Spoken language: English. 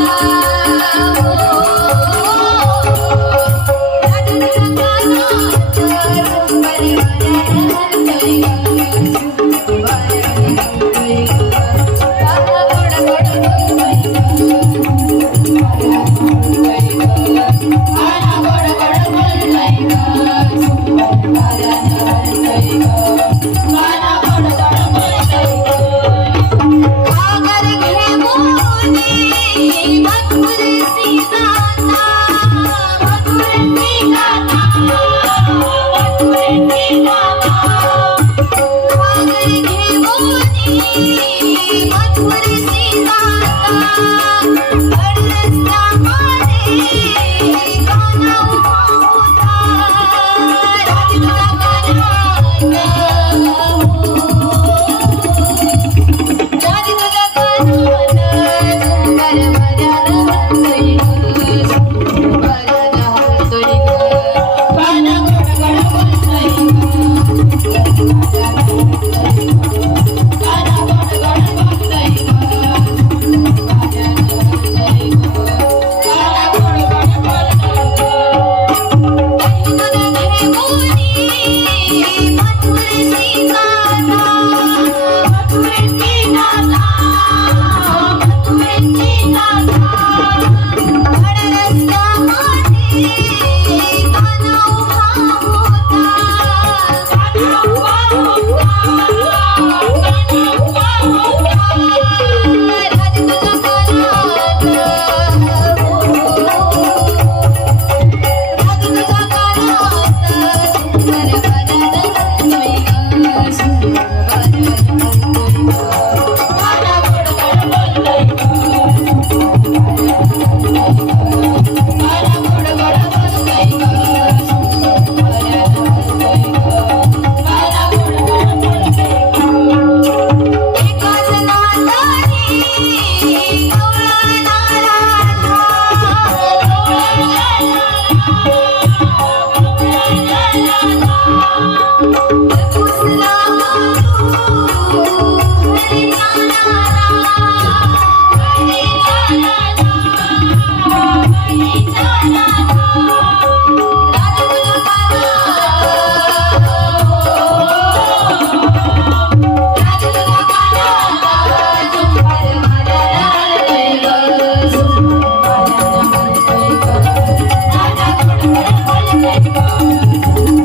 love. Oh, thank you